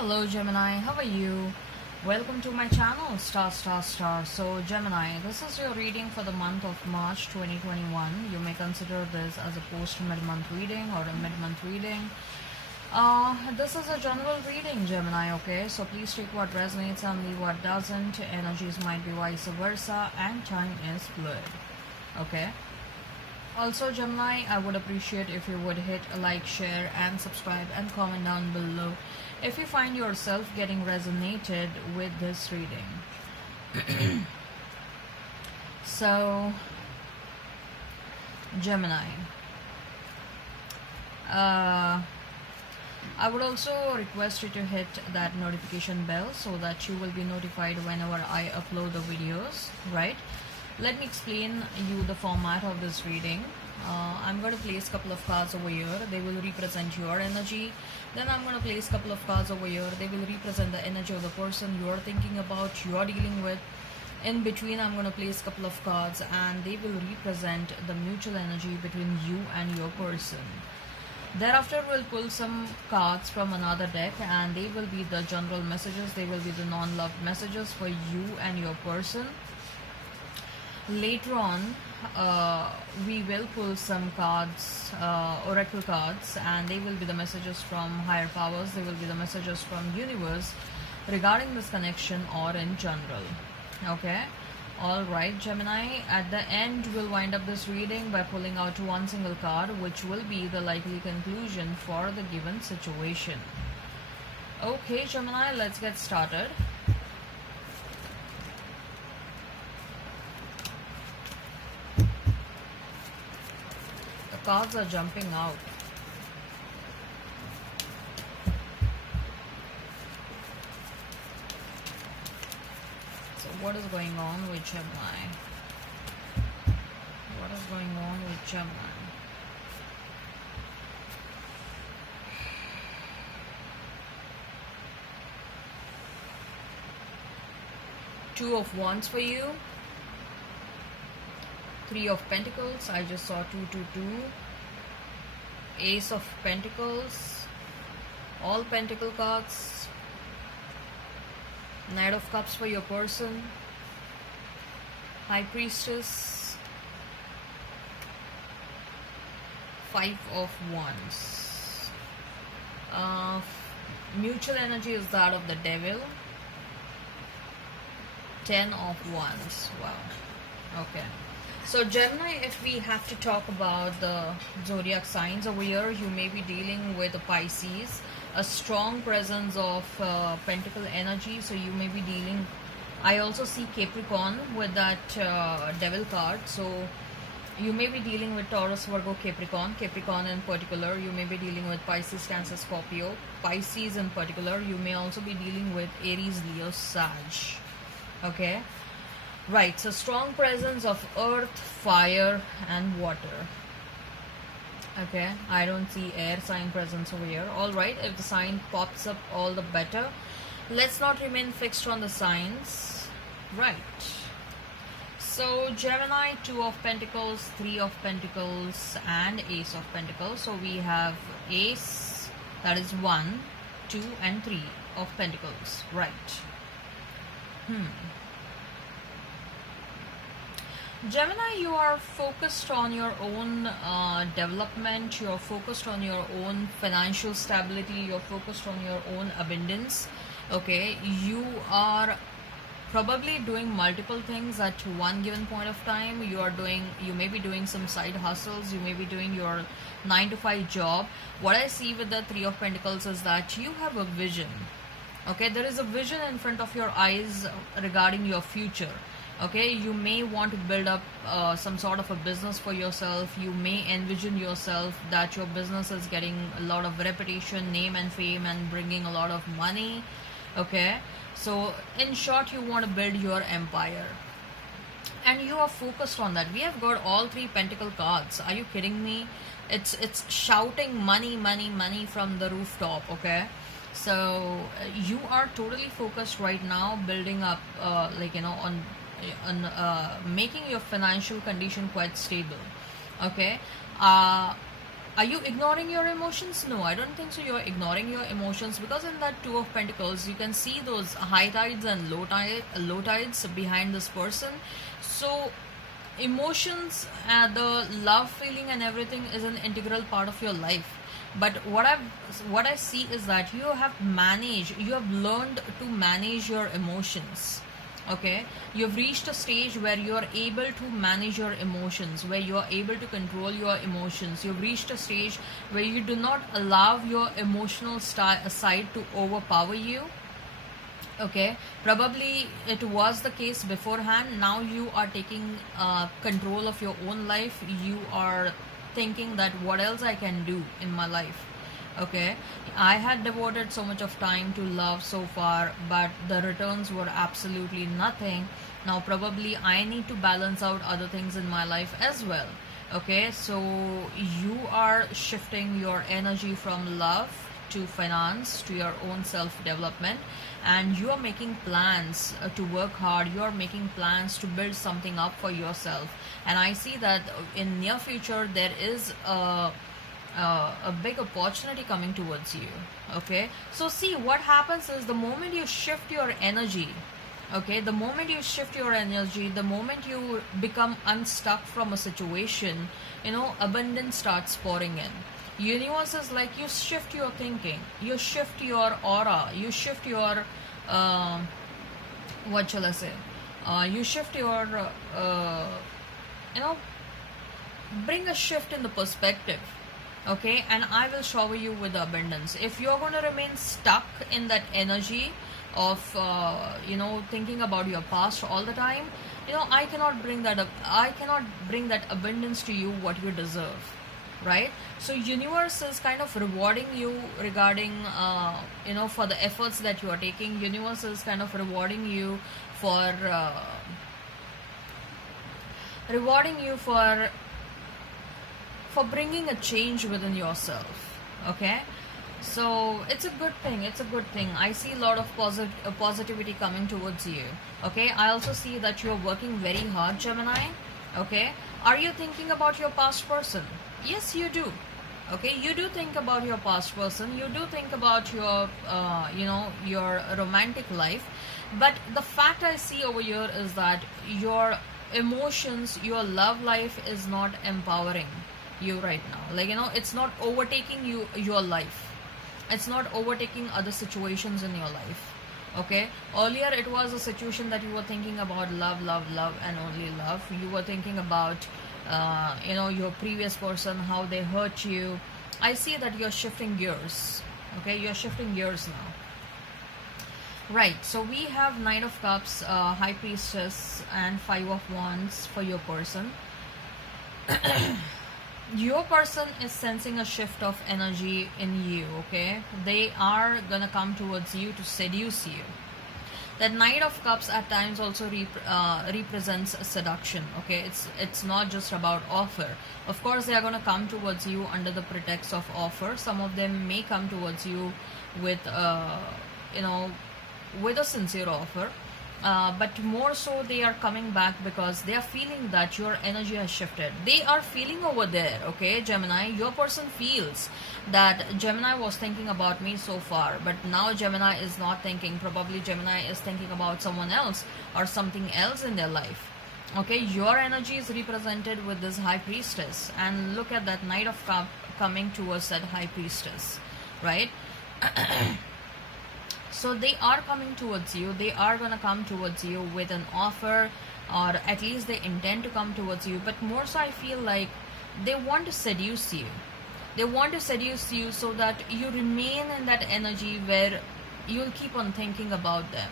Hello Gemini, how are you? Welcome to my channel Star Star Star. So Gemini, this is your reading for the month of March 2021. You may consider this as a post mid-month reading or a mid-month reading. This is a general reading, Gemini, okay? So please take what resonates and leave what doesn't. Energies might be vice versa and time is fluid, okay? Also, Gemini, I would appreciate if you would hit a like, share, and subscribe and comment down below if you find yourself getting resonated with this reading. So, Gemini, I would also request you to hit that notification bell so that you will be notified whenever I upload the videos, right? Let me explain you the format of this reading. I'm going to place a couple of cards over here. They will represent your energy. Then I'm going to place a couple of cards over here. They will represent the energy of the person you're thinking about, you're dealing with. In between, I'm going to place a couple of cards and they will represent the mutual energy between you and your person. Thereafter, we'll pull some cards from another deck and they will be the general messages. They will be the non-love messages for you and your person. Later on, we will pull some cards, oracle cards, and they will be the messages from higher powers. They will be the messages from universe regarding this connection or in general. Okay. Alright, Gemini, at the end we'll wind up this reading by pulling out one single card, which will be the likely conclusion for the given situation. Okay, Gemini, let's get started. The cards are jumping out. So what is going on with Gemini? What is going on with Gemini? Two of Wands for you. Three of Pentacles. I just saw 222. Ace of Pentacles. All Pentacle cards. Knight of Cups for your person. High Priestess. Five of Wands. Mutual energy is that of the Devil. 10 of Wands. Wow. Okay. So Gemini, if we have to talk about the zodiac signs over here, you may be dealing with a Pisces, a strong presence of pentacle energy. So you may be dealing, I also see Capricorn with that devil card. So you may be dealing with Taurus, Virgo, Capricorn in particular. You may be dealing with Pisces, Cancer, Scorpio. Pisces in particular. You may also be dealing with Aries, Leo, Sag. Okay. Right, so strong presence of earth, fire and water. Okay, I don't see air sign presence over here. Alright, if the sign pops up, all the better. Let's not remain fixed on the signs. Right. So Gemini, 2 of Pentacles, 3 of Pentacles and Ace of Pentacles. So we have Ace, that is 1, 2 and 3 of Pentacles. Right. Gemini, you are focused on your own development, you're focused on your own financial stability, you're focused on your own abundance. Okay, you are probably doing multiple things at one given point of time. You may be doing some side hustles, you may be doing your 9 to 5 job. What I see with the 3 of Pentacles is that you have a vision. Okay, there is a vision in front of your eyes regarding your future. Okay, you may want to build up some sort of a business for yourself. You may envision yourself that your business is getting a lot of reputation, name and fame and bringing a lot of money. Okay, so in short, you want to build your empire and you are focused on that. We have got all 3 pentacle cards. Are you kidding me? It's shouting money, money, money from the rooftop. Okay, so you are totally focused right now building up on making your financial condition quite stable. Okay, Are you ignoring your emotions? No, I don't think so. You're ignoring your emotions, because in that Two of Pentacles, you can see those high tides and low tides behind this person. So emotions, the love feeling and everything is an integral part of your life. But what I see is that you have learned to manage your emotions. Okay, you've reached a stage where you are able to manage your emotions, where you are able to control your emotions. You've reached a stage where you do not allow your emotional side to overpower you. Okay, probably it was the case beforehand. Now you are taking control of your own life. You are thinking that what else I can do in my life. Okay, I had devoted so much of time to love so far, but the returns were absolutely nothing. Now probably I need to balance out other things in my life as well. Okay, so you are shifting your energy from love to finance, to your own self development, and you are making plans to work hard. You are making plans to build something up for yourself. And I see that in near future there is a big opportunity coming towards you. Okay, so see, what happens is the moment you shift your energy, okay, the moment you shift your energy, the moment you become unstuck from a situation, abundance starts pouring in. Universe is like, you shift your thinking, you shift your aura, you shift your what shall I say, you shift your you know bring a shift in the perspective. Okay, and I will shower you with abundance. If you're going to remain stuck in that energy of thinking about your past all the time, I cannot bring that up. I cannot bring that abundance to you what you deserve, right? So universe is kind of rewarding you regarding for the efforts that you are taking. Universe is kind of rewarding you for rewarding you for bringing a change within yourself. Okay, so it's a good thing. It's a good thing. I see a lot of positivity coming towards you. Okay, I also see that you're working very hard, Gemini. Okay, are you thinking about your past person? Yes, you do. Okay, you do think about your past person. You do think about your your romantic life. But the fact I see over here is that your emotions, your love life is not empowering you right now. Like, it's not overtaking your life. It's not overtaking other situations in your life. Okay, earlier it was a situation that you were thinking about love, and only love. You were thinking about your previous person, how they hurt you. I see that you're shifting gears. Okay, you're shifting gears now. Right, so we have Knight of Cups, High Priestess, and Five of Wands for your person. Your person is sensing a shift of energy in you. Okay, they are gonna come towards you to seduce you. That Knight of Cups at times also represents seduction. Okay, it's not just about offer. Of course, they are gonna come towards you under the pretext of offer. Some of them may come towards you with with a sincere offer. But more so they are coming back because they are feeling that your energy has shifted. They are feeling over there. Okay, Gemini, your person feels that Gemini was thinking about me so far, but now Gemini is not thinking. Probably Gemini is thinking about someone else or something else in their life. Okay, your energy is represented with this High Priestess, and look at that Knight of Cups coming towards that High Priestess, right? So they are coming towards you. They are going to come towards you with an offer, or at least they intend to come towards you. But more so, I feel like they want to seduce you. They want to seduce you so that you remain in that energy where you'll keep on thinking about them.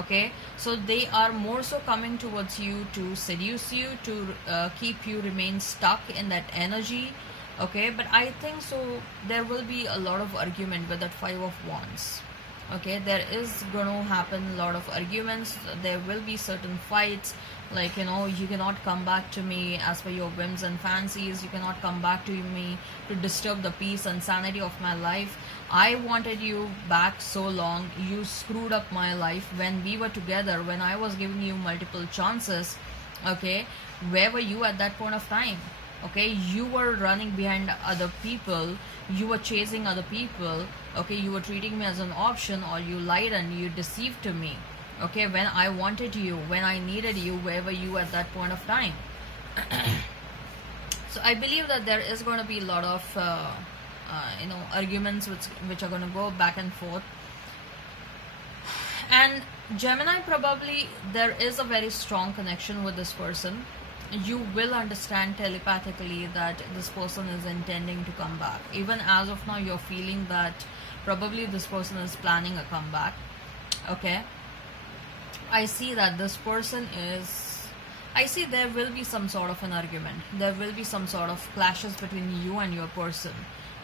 Okay, so they are more so coming towards you to seduce you, to keep you remain stuck in that energy. Okay, but I think so there will be a lot of argument with that Five of Wands. Okay, there is going to happen a lot of arguments. There will be certain fights, like you cannot come back to me as per your whims and fancies. You cannot come back to me to disturb the peace and sanity of my life. I wanted you back so long. You screwed up my life when we were together, when I was giving you multiple chances. Okay, where were you at that point of time? Okay, you were running behind other people, you were chasing other people. Okay, you were treating me as an option, or you lied and you deceived to me. Okay, when I wanted you, when I needed you, where were you at that point of time? So I believe that there is going to be a lot of arguments which are going to go back and forth. And Gemini, probably there is a very strong connection with this person. You will understand telepathically that this person is intending to come back. Even as of now, you're feeling that probably this person is planning a comeback. Okay, I see that this person is, I see there will be some sort of an argument. There will be some sort of clashes between you and your person.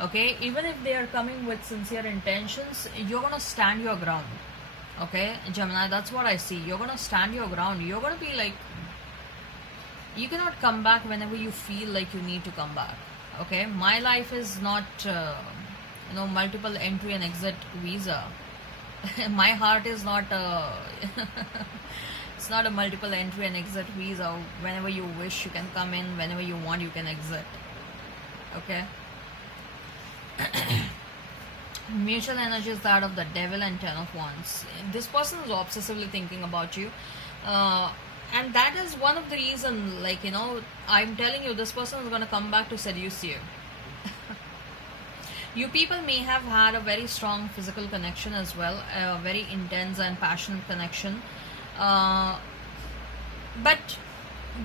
Okay, even if they are coming with sincere intentions, you're gonna stand your ground. Okay, Gemini, that's what I see. You're gonna stand your ground. You're gonna be like, you cannot come back whenever you feel like you need to come back. Okay, my life is not multiple entry and exit visa. My heart is not it's not a multiple entry and exit visa. Whenever you wish you can come in, whenever you want you can exit. Okay. Mutual energy is that of the devil and 10 of wands. This person is obsessively thinking about you, and that is one of the reason, I'm telling you, this person is going to come back to seduce you. You people may have had a very strong physical connection as well, a very intense and passionate connection, but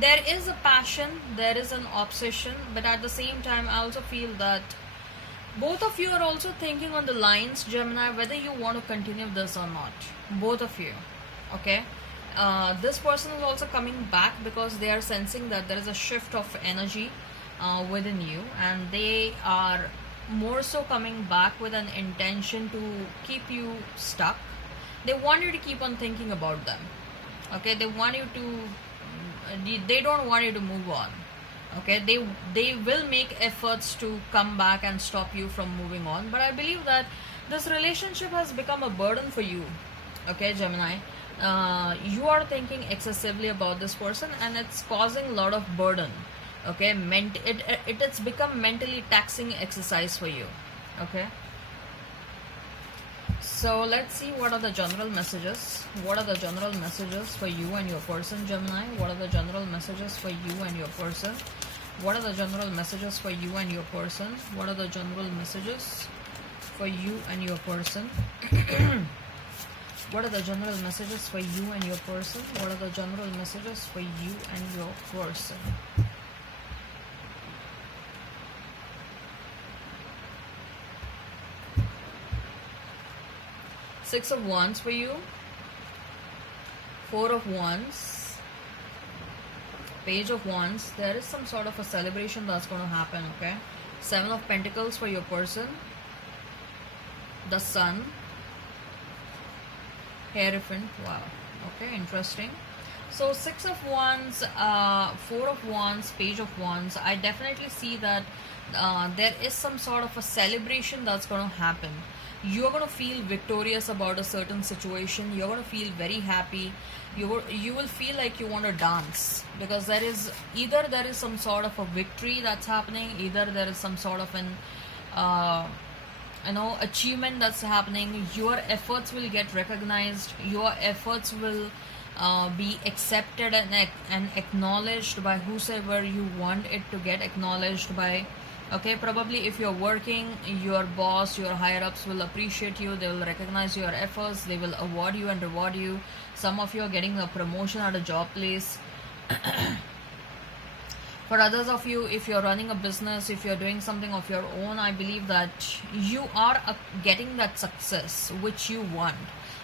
there is a passion, there is an obsession, but at the same time I also feel that both of you are also thinking on the lines, Gemini, whether you want to continue this or not. Both of you. Okay. This person is also coming back because they are sensing that there is a shift of energy within you, and they are more so coming back with an intention to keep you stuck. They want you to keep on thinking about them. Okay. They want you to, they don't want you to move on. Okay, they will make efforts to come back and stop you from moving on, but I believe that this relationship has become a burden for you. Okay, Gemini, you are thinking excessively about this person, and it's causing a lot of burden. Okay, it's become mentally taxing exercise for you. Okay, so let's see what are the general messages. What are the general messages for you and your person, Gemini? What are the general messages for you and your person? What are the general messages for you and your person? What are the general messages for you and your person? What are the general messages for you and your person? What are the general messages for you and your person? Six of Wands for you. Four of Wands. Page of Wands. There is some sort of a celebration that's going to happen. Okay. Seven of Pentacles for your person. The Sun. Hierophant. Wow. Okay, interesting. So Six of Wands, Four of Wands, Page of Wands. I definitely see that there is some sort of a celebration that's going to happen. You're going to feel victorious about a certain situation. You're going to feel very happy. You will feel like you want to dance, because there is some sort of a victory that's happening, either there is some sort of an achievement that's happening. Your efforts will get recognized. Your efforts will be accepted and acknowledged by whosoever you want it to get acknowledged by. Okay, probably if you're working, your boss, your higher ups will appreciate you. They will recognize your efforts. They will award you and reward you. Some of you are getting a promotion at a job place. For others of you, if you're running a business, if you're doing something of your own, I believe that you are getting that success which you want.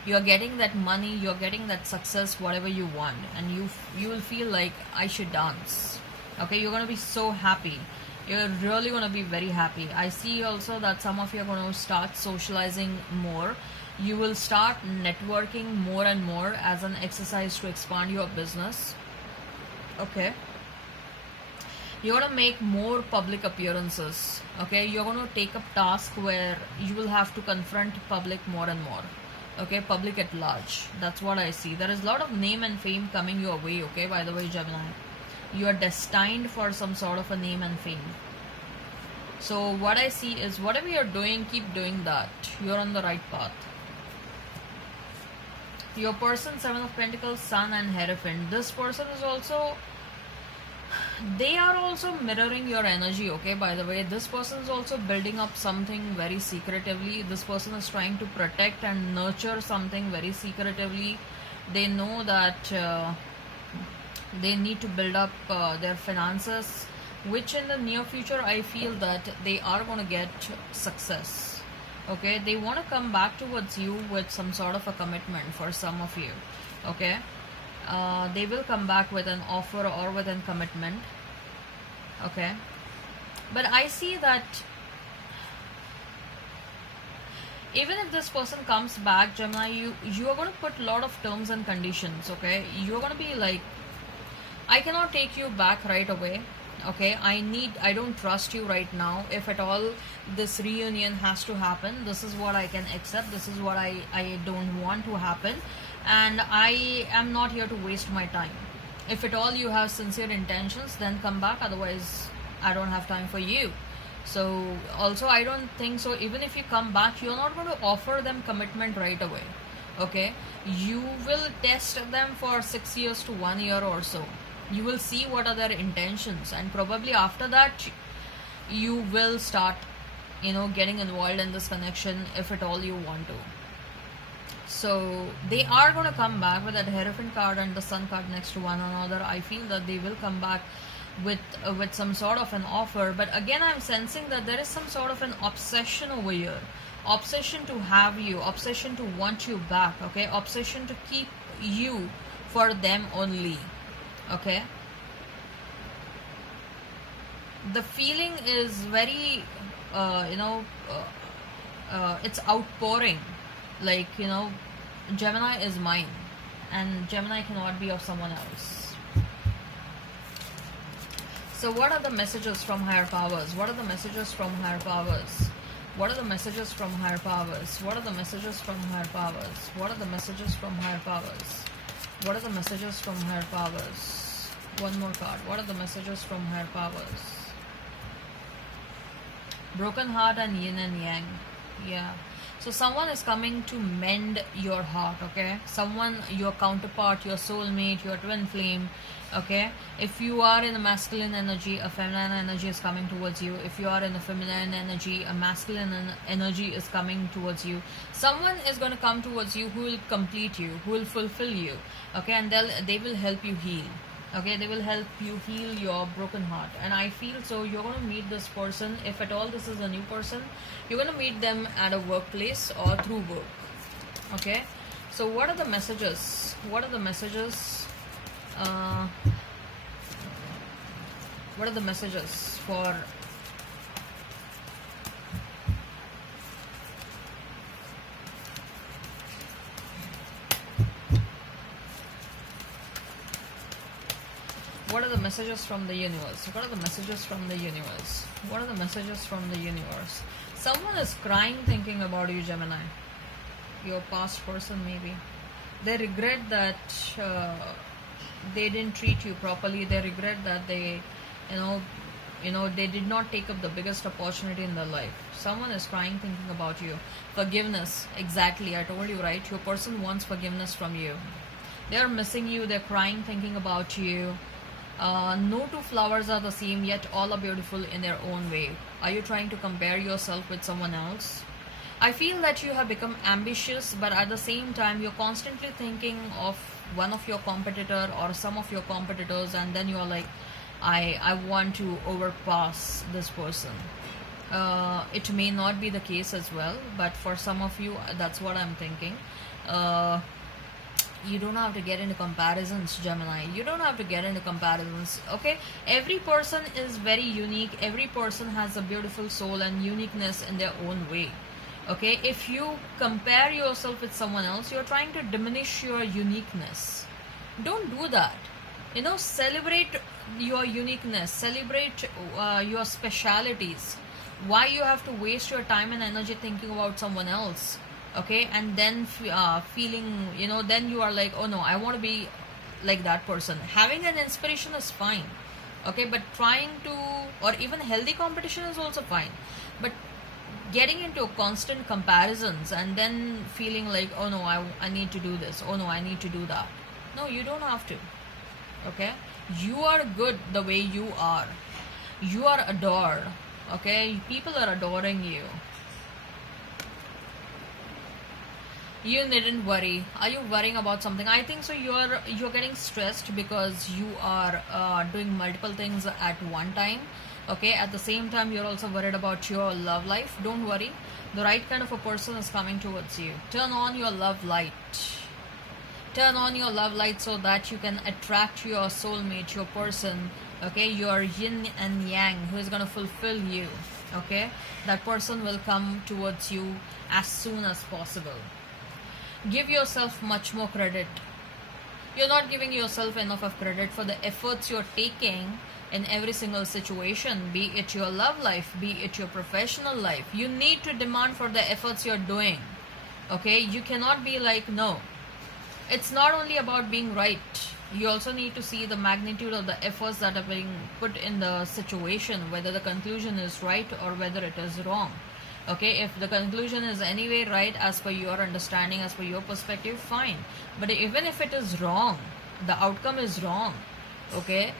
You're getting that money, you're getting that success, whatever you want, and you will feel like I should dance. Okay, you're going to be so happy. You're really going to be very happy. I see also that some of you are going to start socializing more. You will start networking more and more as an exercise to expand your business. Okay. You're going to make more public appearances. Okay. You're going to take up tasks where you will have to confront public more and more. Okay. Public at large. That's what I see. There is a lot of name and fame coming your way. Okay. By the way, Gemini. You are destined for some sort of a name and fame. So what I see is whatever you're doing, keep doing that. You're on the right path. Your person, Seven of Pentacles, Sun and Hierophant. This person is also, they are also mirroring your energy, okay? By the way, this person is also building up something very secretively. This person is trying to protect and nurture something very secretively. They know that they need to build up their finances, which in the near future I feel that they are going to get success. Okay, they want to come back towards you with some sort of a commitment for some of you. Okay, they will come back with an offer or with a commitment. Okay, but I see that even if this person comes back, Gemini, you are going to put a lot of terms and conditions. Okay, you're going to be like, I cannot take you back right away. Okay, I don't trust you right now. If at all this reunion has to happen, this is what I can accept, this is what I don't want to happen, and I am not here to waste my time. If at all you have sincere intentions, then come back, otherwise I don't have time for you. So also I don't think so, even if you come back, you're not going to offer them commitment right away. Okay, you will test them for 6 years to 1 year or so. You will see what are their intentions, and probably after that you will start, getting involved in this connection if at all you want to. So they are going to come back with that Hierophant card and the Sun card next to one another. I feel that they will come back with some sort of an offer, but again I'm sensing that there is some sort of an obsession over here. Obsession to have you, obsession to want you back. Okay, obsession to keep you for them only. Okay, the feeling is very it's outpouring, like, Gemini is mine and Gemini cannot be of someone else. So what are the messages from higher powers? What are the messages from higher powers? What are the messages from higher powers? What are the messages from higher powers? What are the messages from higher powers? What are the messages from higher powers? One more card. What are the messages from higher powers? Broken heart and yin and yang. Yeah. So someone is coming to mend your heart, okay? Someone, your counterpart, your soulmate, your twin flame, okay? If you are in a masculine energy, a feminine energy is coming towards you. If you are in a feminine energy, a masculine energy is coming towards you. Someone is going to come towards you who will complete you, who will fulfill you, okay? And they will help you heal. Okay, they will help you heal your broken heart. And I feel so you're going to meet this person, if at all this is a new person, you're going to meet them at a workplace or through work. Okay, so what are the messages? What are the messages? What are the messages for what are the messages from the universe? What are the messages from the universe? What are the messages from the universe? Someone is crying thinking about you, Gemini. Your past person, maybe. They regret that they didn't treat you properly. They regret that they, they did not take up the biggest opportunity in their life. Someone is crying thinking about you. Forgiveness. Exactly. I told you, right? Your person wants forgiveness from you. They are missing you. They're crying thinking about you. No two flowers are the same, yet all are beautiful in their own way. Are you trying to compare yourself with someone else? I feel that you have become ambitious, but at the same time you're constantly thinking of one of your competitor or some of your competitors, and then you're like, I want to overpass this person. It may not be the case as well, but for some of you that's what I'm thinking. You don't have to get into comparisons, Gemini. You don't have to get into comparisons, okay? Every person is very unique. Every person has a beautiful soul and uniqueness in their own way, okay? If you compare yourself with someone else, you're trying to diminish your uniqueness. Don't do that. Celebrate your uniqueness. Celebrate your specialities. Why you have to waste your time and energy thinking about someone else? Okay, and then feeling, then you are like, oh no, I want to be like that person. Having an inspiration is fine, Okay, but trying to, or even healthy competition is also fine, but getting into constant comparisons and then feeling like, oh no, I need to do this, oh no, I need to do that. No, you don't have to. Okay, you are good the way you are. You are adored. Okay, people are adoring you. You needn't worry. Are you worrying about something? I think so. You're getting stressed because you are doing multiple things at one time. Okay, at the same time you're also worried about your love life. Don't worry, the right kind of a person is coming towards you. Turn on your love light. Turn on your love light so that you can attract your soulmate, your person, okay, your yin and yang, who is going to fulfill you. Okay, that person will come towards you as soon as possible. Give yourself much more credit. You're not giving yourself enough of credit for the efforts you're taking in every single situation, be it your love life, be it your professional life. You need to demand for the efforts you're doing. Okay, you cannot be like, no. It's not only about being right. You also need to see the magnitude of the efforts that are being put in the situation, whether the conclusion is right or whether it is wrong. Okay, if the conclusion is anyway right as per your understanding, as per your perspective, fine. But even if it is wrong, the outcome is wrong. Okay,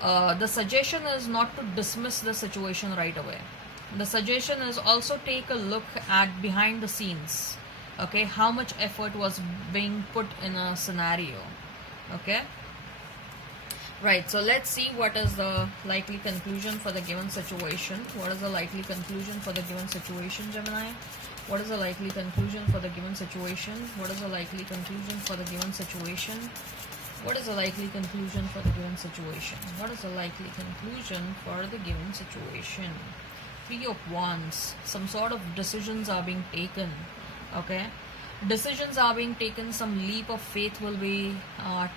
the suggestion is not to dismiss the situation right away. The suggestion is also take a look at behind the scenes. Okay, how much effort was being put in a scenario. Okay, right, so let's see what is the likely conclusion for the given situation. What is the likely conclusion for the given situation, Gemini? What is the likely conclusion for the given situation? What is the likely conclusion for the given situation? What is the likely conclusion for the given situation? What is the likely conclusion for the given situation? Three of Wands. Some sort of decisions are being taken. Okay, decisions are being taken. Some leap of faith will be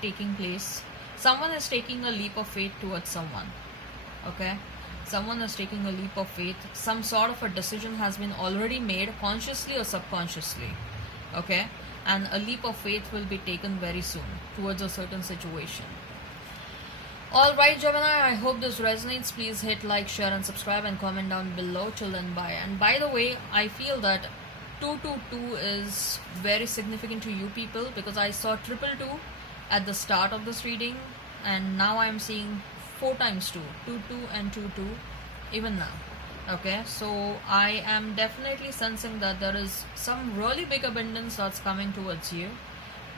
taking place. Someone is taking a leap of faith towards someone. Okay, someone is taking a leap of faith. Some sort of a decision has been already made, consciously or subconsciously. Okay, and a leap of faith will be taken very soon towards a certain situation. Alright, Gemini, I hope this resonates. Please hit like, share and subscribe and comment down below. Till then, bye. And by the way, I feel that 222 is very significant to you people, because I saw 222 at the start of this reading, and now I'm seeing 4 times 2, 22 and 22 even now. Okay, so I am definitely sensing that there is some really big abundance that's coming towards you.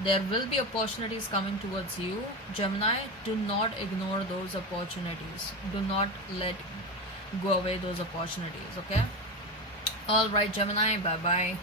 There will be opportunities coming towards you. Gemini, do not ignore those opportunities. Do not let go away those opportunities. Okay, all right, Gemini, bye bye.